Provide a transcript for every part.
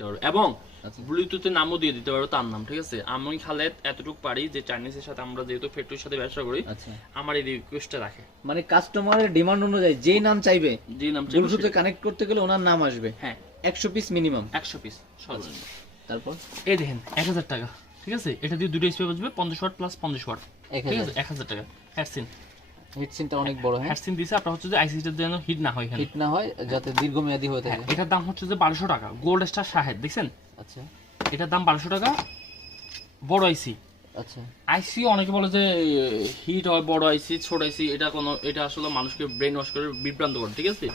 দিতে পারবো এবং ব্লুটুথে নামও দিয়ে দিতে পারবো তার নাম, ঠিক আছে? আমি খালেদ এতটুকু পারি যে চাইনিজের সাথে আমরা যেহেতু ফ্যাক্টরির সাথে ব্যবসা করি, আমার এই রিকোয়েস্টটা রাখে, মানে কাস্টমারের ডিমান্ড অনুযায়ী যেই নাম চাইবে, যে নাম চাইবে ব্লুটুথে কানেক্ট করতে গেলে ওনার নাম আসবে। হ্যাঁ 100 পিস মিনিমাম, 100 পিস সর্বনিম্ন। তারপর এই দেখেন 1000 টাকা, ঠিক আছে? এটা দিয়ে দুটো স্পিকার বাজবে 50 ওয়াট প্লাস 50 ওয়াট, ঠিক আছে? 1000 টাকা। হেডসিন, হেডসিনটা অনেক বড়। হ্যাঁ, হেডসিন দিছে আপনার হচ্ছে যে আইসিটা যেন হিট না হয়, এখানে হিট না হয়, যাতে দীর্ঘমেয়াদী হয়ে থাকে। এটার দাম হচ্ছে যে 1200 টাকা, গোল্ড স্টার শাহেদ, দেখছেন? আচ্ছা এটার দাম 1200 টাকা, বড় আইসি। আচ্ছা, আইসি অনেকে বলে যে হিট হয় বড় আইসি ছোট আইসি, এটা আসলে মানুষকে ব্রেন ওয়াশ করে বিভ্রান্ত করে, ঠিক আছে?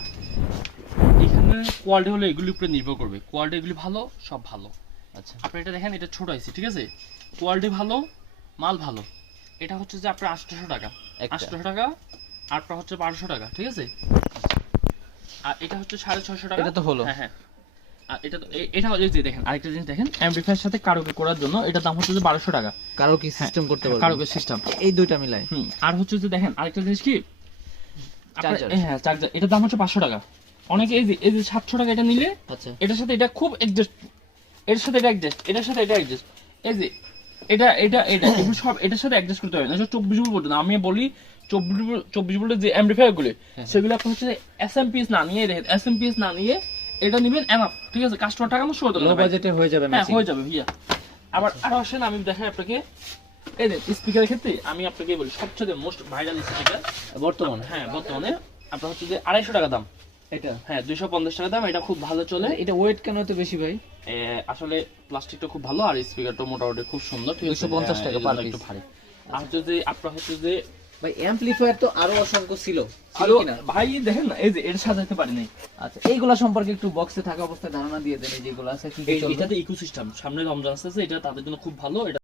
এখানে কোয়ালিটি হলো এগুলির উপরে নির্ভর করবে, কোয়ালিটি এগুলি ভালো, সব ভালো। আচ্ছা আপনি এটা দেখেন, এটা ছোট আইসি, ঠিক আছে? কোয়ালিটি ভালো, মাল ভালো। এটা হচ্ছে যে আপনার 800 টাকা, 800 টাকা, আরটা হচ্ছে 1200 টাকা, ঠিক আছে? আর এটা হচ্ছে 650 টাকা। এটা তো হলো। হ্যাঁ হ্যাঁ। আর এটা তো এটা হচ্ছে যে দেখেন আরেকটা জিনিস দেখেন, অ্যাম্পলিফায়ারের সাথে কারোকে করার জন্য এটা দাম হচ্ছে যে 1200 টাকা। কারো কি সিস্টেম করতে পারবে? কারোকে সিস্টেম, এই দুইটা মিলাই। আর হচ্ছে যে দেখেন আরেকটা জিনিস কি, চার্জার। হ্যাঁ চার্জার, এটার দাম হচ্ছে 500 টাকা। অনেকে এই যে 700 টাকা এটা নিলে, আচ্ছা, এটার সাথে এটা খুব অ্যাডজাস্ট, এটার সাথে এটা অ্যাডজাস্ট, এটার সাথে এটা অ্যাডজাস্ট, এই যে এটা এগুলো সব এটার সাথে অ্যাডজাস্ট করতে হবে না। 24 ভোল্ট পর্যন্ত আমি বলি 24 ভোল্টের যে অ্যাম্পলিফায়ার গুলো সেগুলো আপনি হচ্ছে এসএমপিএস না নিয়ে, দেখেন এসএমপিএস না নিয়ে এটা নেবেন এনাফ, ঠিক আছে? কাস্টমার টাকা আমার শো দেবে, লো বাজেটে হয়ে যাবে। হ্যাঁ হয়ে যাবে ভাইয়া। আবার আরো আসেন, আমি দেখাই আপনাকে, এই যে স্পিকারের ক্ষেত্রে আমি আপনাকে বলি সবচেয়ে মোস্ট ভাইরাল স্পিকার বর্তমানে। হ্যাঁ বর্তমানে আপনার হচ্ছে যে 250 টাকা দাম এটা। হ্যাঁ 250 টাকা দাম, এটা খুব ভালো চলে। এটা ওয়েট কেন এত বেশি ভাই? আসলে প্লাস্টিকটা খুব ভালো আর স্পিকারটা মোটামুটি খুব সুন্দর, ঠিক আছে? 250 টাকা পার পিস। একটু ভারী। আর যদি আপনার হচ্ছে যে ভাই অ্যাম্পলিফায়ার তো আরো অসংখ্য ছিল কিনা ভাই দেখেন না, এই যে এটা সাজাতে পারি নাই। আচ্ছা, এইগুলা সম্পর্কে একটু বক্সে থাকা অবস্থায় ধারণা দিয়ে দেন, এই যেগুলো আছে কি কি চলবে? এটাতে ইকোসিস্টেম, সামনে রমজান আসছে, এটা তাদের জন্য খুব ভালো। এটা